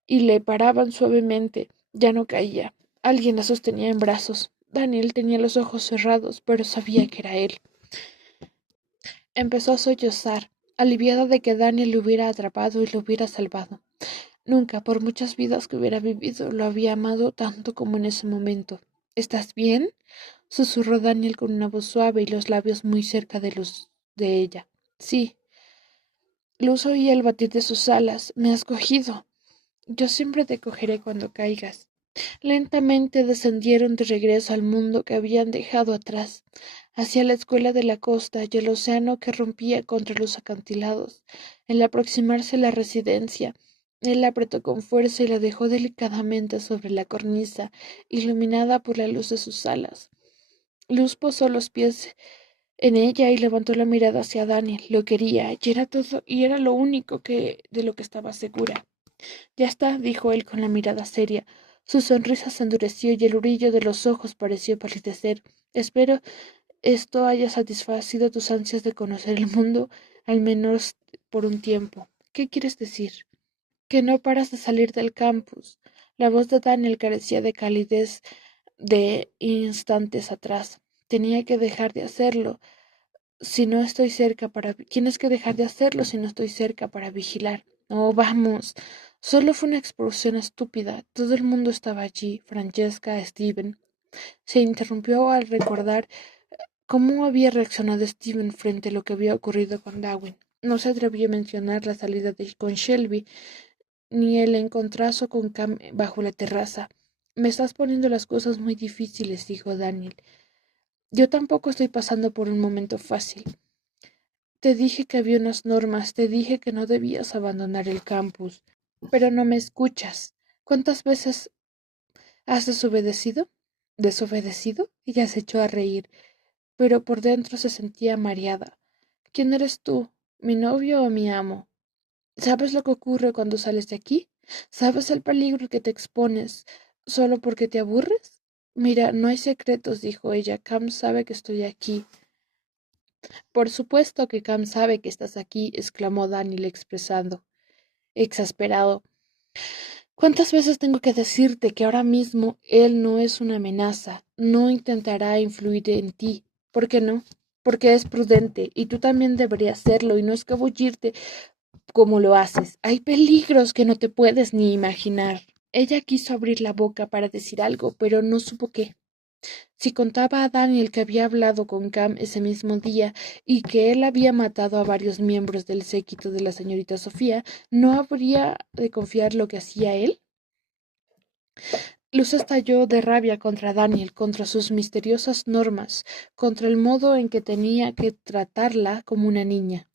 y le paraban suavemente. Ya no caía. Alguien la sostenía en brazos. Daniel tenía los ojos cerrados, pero sabía que era él. Empezó a sollozar, aliviada de que Daniel lo hubiera atrapado y lo hubiera salvado. Nunca, por muchas vidas que hubiera vivido, lo había amado tanto como en ese momento. ¿Estás bien? Susurró Daniel con una voz suave y los labios muy cerca de los de ella. Sí. Luz oía el batir de sus alas. Me has cogido. Yo siempre te cogeré cuando caigas. Lentamente descendieron de regreso al mundo que habían dejado atrás, hacia la escuela de la costa y el océano que rompía contra los acantilados. Al aproximarse a la residencia, él la apretó con fuerza y la dejó delicadamente sobre la cornisa, iluminada por la luz de sus alas. Luz posó los pies en ella y levantó la mirada hacia Daniel. Lo quería, y era todo, y era lo único de lo que estaba segura. Ya está, dijo él con la mirada seria. Su sonrisa se endureció y el brillo de los ojos pareció palidecer. esto haya satisfacido tus ansias de conocer el mundo, al menos por un tiempo. ¿Qué quieres decir? Que no paras de salir del campus. La voz de Daniel carecía de calidez de instantes atrás. Tenía que dejar de hacerlo si no estoy cerca para... Tienes que dejar de hacerlo si no estoy cerca para vigilar. Oh, vamos. Solo fue una explosión estúpida. Todo el mundo estaba allí. Francesca, Steven. Se interrumpió al recordar cómo había reaccionado Steven frente a lo que había ocurrido con Darwin. No se atrevió a mencionar la salida con Shelby, ni el encontrazo con Cam bajo la terraza. Me estás poniendo las cosas muy difíciles, dijo Daniel. Yo tampoco estoy pasando por un momento fácil. Te dije que había unas normas, te dije que no debías abandonar el campus, pero no me escuchas. ¿Cuántas veces has desobedecido? ¿Desobedecido? Ella se echó a reír, pero por dentro se sentía mareada. ¿Quién eres tú? ¿Mi novio o mi amo? ¿Sabes lo que ocurre cuando sales de aquí? ¿Sabes el peligro al que te expones solo porque te aburres? Mira, no hay secretos, dijo ella. Cam sabe que estoy aquí. Por supuesto que Cam sabe que estás aquí, exclamó Daniel exasperado. ¿Cuántas veces tengo que decirte que ahora mismo él no es una amenaza? No intentará influir en ti. ¿Por qué no? Porque es prudente, y tú también deberías serlo, y no escabullirte como lo haces. Hay peligros que no te puedes ni imaginar. Ella quiso abrir la boca para decir algo, pero no supo qué. Si contaba a Daniel que había hablado con Cam ese mismo día y que él había matado a varios miembros del séquito de la señorita Sofía, ¿no habría de confiar lo que hacía él? Luz estalló de rabia contra Daniel, contra sus misteriosas normas, contra el modo en que tenía que tratarla como una niña.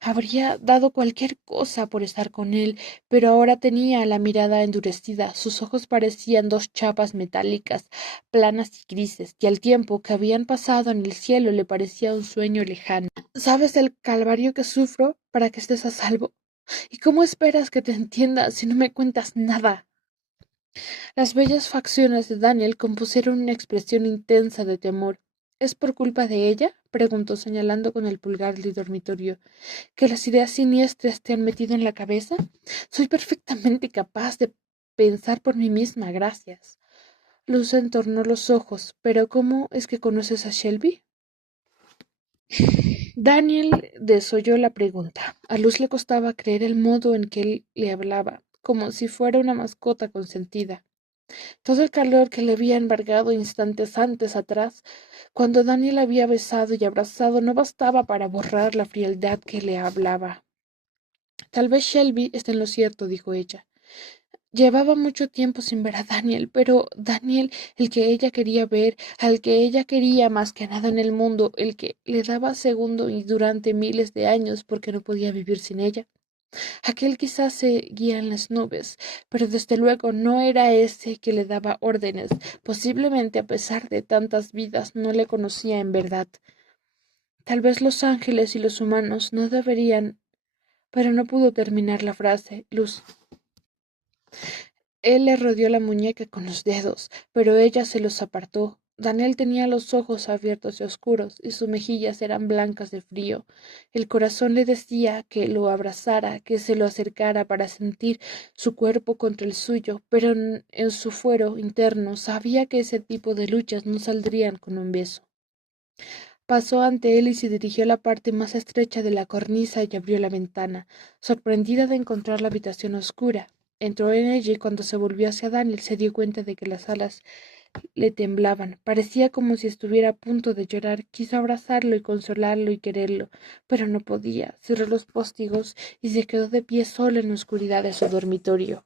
Habría dado cualquier cosa por estar con él, pero ahora tenía la mirada endurecida, sus ojos parecían dos chapas metálicas, planas y grises, y al tiempo que habían pasado en el cielo le parecía un sueño lejano. ¿Sabes el calvario que sufro para que estés a salvo? ¿Y cómo esperas que te entienda si no me cuentas nada? Las bellas facciones de Daniel compusieron una expresión intensa de temor. ¿Es por culpa de ella? Preguntó señalando con el pulgar el dormitorio. ¿Que las ideas siniestras te han metido en la cabeza? Soy perfectamente capaz de pensar por mí misma, gracias. Luz entornó los ojos. ¿Pero cómo es que conoces a Shelby? Daniel desoyó la pregunta. A Luz le costaba creer el modo en que él le hablaba, como si fuera una mascota consentida. Todo el calor que le había embargado instantes antes atrás, cuando Daniel había besado y abrazado, no bastaba para borrar la frialdad que le hablaba. Tal vez Shelby esté en lo cierto, dijo ella. Llevaba mucho tiempo sin ver a Daniel, pero Daniel, el que ella quería ver, al que ella quería más que nada en el mundo, el que le daba segundo y durante miles de años porque no podía vivir sin ella. Aquel quizás seguía en las nubes, pero desde luego no era ese que le daba órdenes. Posiblemente, a pesar de tantas vidas, no le conocía en verdad. Tal vez los ángeles y los humanos no deberían... Pero no pudo terminar la frase. Luz. Él le rodeó la muñeca con los dedos, pero ella se los apartó. Daniel tenía los ojos abiertos y oscuros, y sus mejillas eran blancas de frío. El corazón le decía que lo abrazara, que se lo acercara para sentir su cuerpo contra el suyo, pero en su fuero interno sabía que ese tipo de luchas no saldrían con un beso. Pasó ante él y se dirigió a la parte más estrecha de la cornisa y abrió la ventana, sorprendida de encontrar la habitación oscura. Entró en ella y cuando se volvió hacia Daniel se dio cuenta de que las alas le temblaban. Parecía como si estuviera a punto de llorar. Quiso abrazarlo y consolarlo y quererlo, pero no podía. Cerró los póstigos y se quedó de pie sola en la oscuridad de su dormitorio.